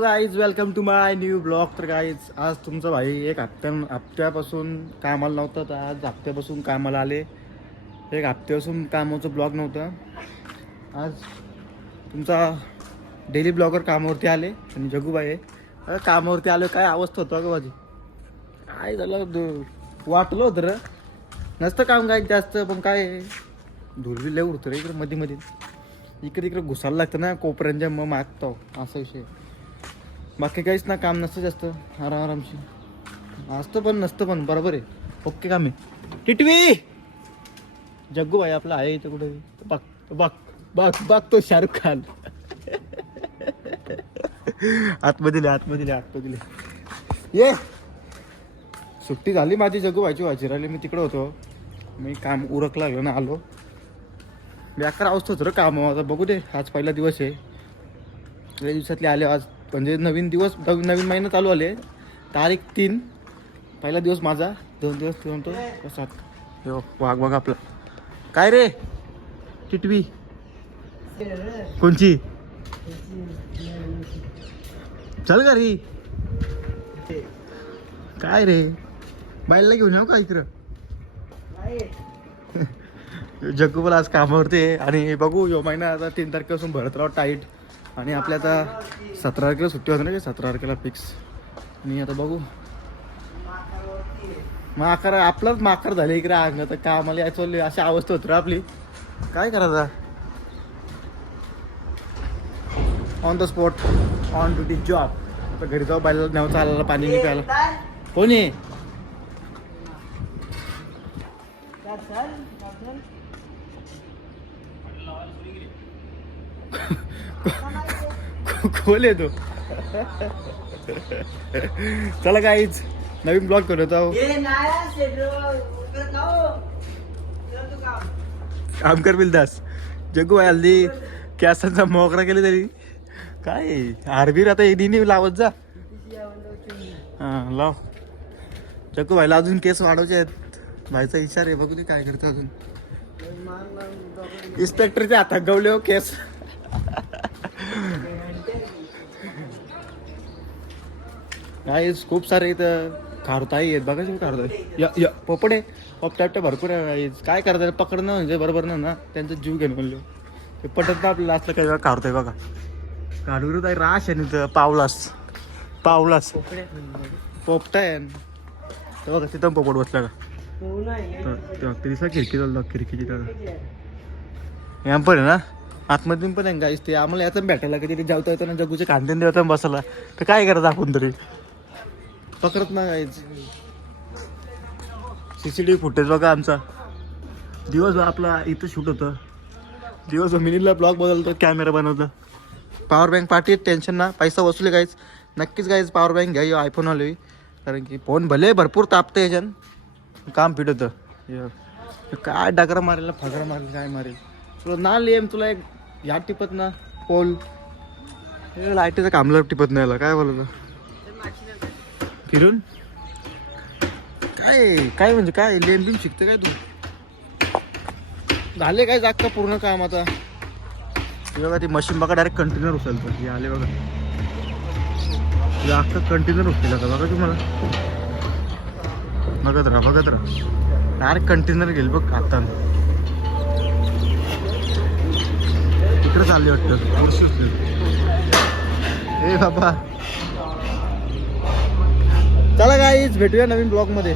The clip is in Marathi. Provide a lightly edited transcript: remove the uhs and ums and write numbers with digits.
Guys welcome to my new blog. तर गाईज आज तुमचा भाई एक हप्त्यापासून कामाला नव्हता, तर आज हप्त्यापासून कामाला आले. एक हप्त्यापासून कामाचं ब्लॉग नव्हतं. आज तुमचा डेली ब्लॉगर कामावरती आले आणि जगूबाई आहे कामावरती आलो. काय अवस्था होतं का माझी, काय झालं वाटलं होतं र नसतं काम काय जास्त, पण काय धुरबी लय उडतं रे इकडे मध्ये मध्ये, इकडे इकडे घुसायला लागतं ना कोपऱ्यांच्या, मग मागतो असा विषय. बाकी काहीच ना काम नसतं जास्त, आरामशी असतं पण नसतं पण बरोबर आहे. ओके काम आहे. टिटवी जग्गू भाई आपला आहे इथं कुठे, बघ बघ बघ बघ तो शाहरुख खान. आतमध्ये ये. सुट्टी झाली माझी जग्गू भाईची वाजिराली, मी तिकडे होतो. मी काम उरक लागलं ना आलो. बेकार अवस्था होतं रे काम. आता बघू दे, आज पहिला दिवस आहे. लय दिवसातले आले आज, म्हणजे नवीन दिवस, नवीन महिना चालू आले. तारीख 3 पहिला दिवस माझा. 2 दिवस तू म्हणतो 7. वाघ बघ आपला. काय रे टिटवी कोणची, चल घरी. काय रे बाईला घेऊन येऊ का इकडं. जग्गू मला आज कामावरती आहे आणि बघू यो महिना आता 3 तारखेपासून भरत राहू टाईट. आणि आपल्या आता 17 तारखेला सुट्टी होती ना, 17 तारखेला फिक्स. आणि आता बघू माकर, आपलाच माकर झाले इकडे अंग. आता कामाला यायचं अशी अवस्था होती रे आपली. काय करायचं, on the spot, on duty job. आता घरी जाऊ, बायला न्यावं चालायला, पाणी नाही प्यायला. कोण आहे खोल आहे तो. चला काहीच नवीन ब्लॉग करत आहो. काम कर बिलदास. जग्गू भाई हल्ली कॅसांचा मोकरा केले तरी काय आरबीर आता एडीने लावत जा. हां लाव. जग्गू भाईला अजून केस वाढवचे आहेत. भाईचा विचार आहे, बघू दे काय करतो अजून. इन्स्पेक्टरच्या हातात गवले हो केस. काय खूप सारे इथं खारताई आहेत बघा. खारताई पोपट आहे, पोपटापट्या भरपूर आहे. काय करतात पकडणं म्हणजे बरोबर ना, त्यांचा जीव घेणं म्हणलो ते पटत ना आपल्याला. असलं काही खारतोय बघा. काढून आहे राश आहे तिथं. पावलास पोपटा आहे बघा. तिथं पोपट बसला का दिसा खिडकी चालू, खिडकीची त्याला याम पण आहे ना, आतमधून पण आहे गाईस. ते आम्हाला याचं भेटायला कधी जावता येतं ना, जग्गूचे कांदे देवता बसायला. तर काय करायचं आपण तरी पकडत ना गाईच. CCTV फुटेज बघा आमचा. दिवस आपला इथं शूट होतं. दिवस मिनीला ब्लॉग बदलतो, कॅमेरा बनवतो. पॉवर बँक पार्टी, टेन्शन ना, पैसा वसूल गाईच. नक्कीच गाईज पॉवर बँक घ्या आयफोन आलोय. कारण की फोन भले भरपूर तापतं याच्यानं, काम फिट होतं. काय डागरा मारेल, फगरा मारेल, काय मारेल तुला ना लिएम. तुला एक ह्या टिपत ना पोल लाईटीचा कामला टिपत नाही. काय बोलतो फिरून काय म्हणजे काय लेम बिम शिकतं काय तू. झाले काय जागतं पूर्ण काम. आता बघा ती मशीन बघा, डायरेक्ट कंटेनर उचलतं. हे आले बघा, अख्खं कंटेनर उचलेलं आता बघा तुम्हाला. बघत राहा. डायरेक्ट कंटेनर गेल बघ आता. तिकडे चालले वाटतं वर्ष उचले. ए बाबा चला गाईच भेटूया नवीन ब्लॉग मध्ये.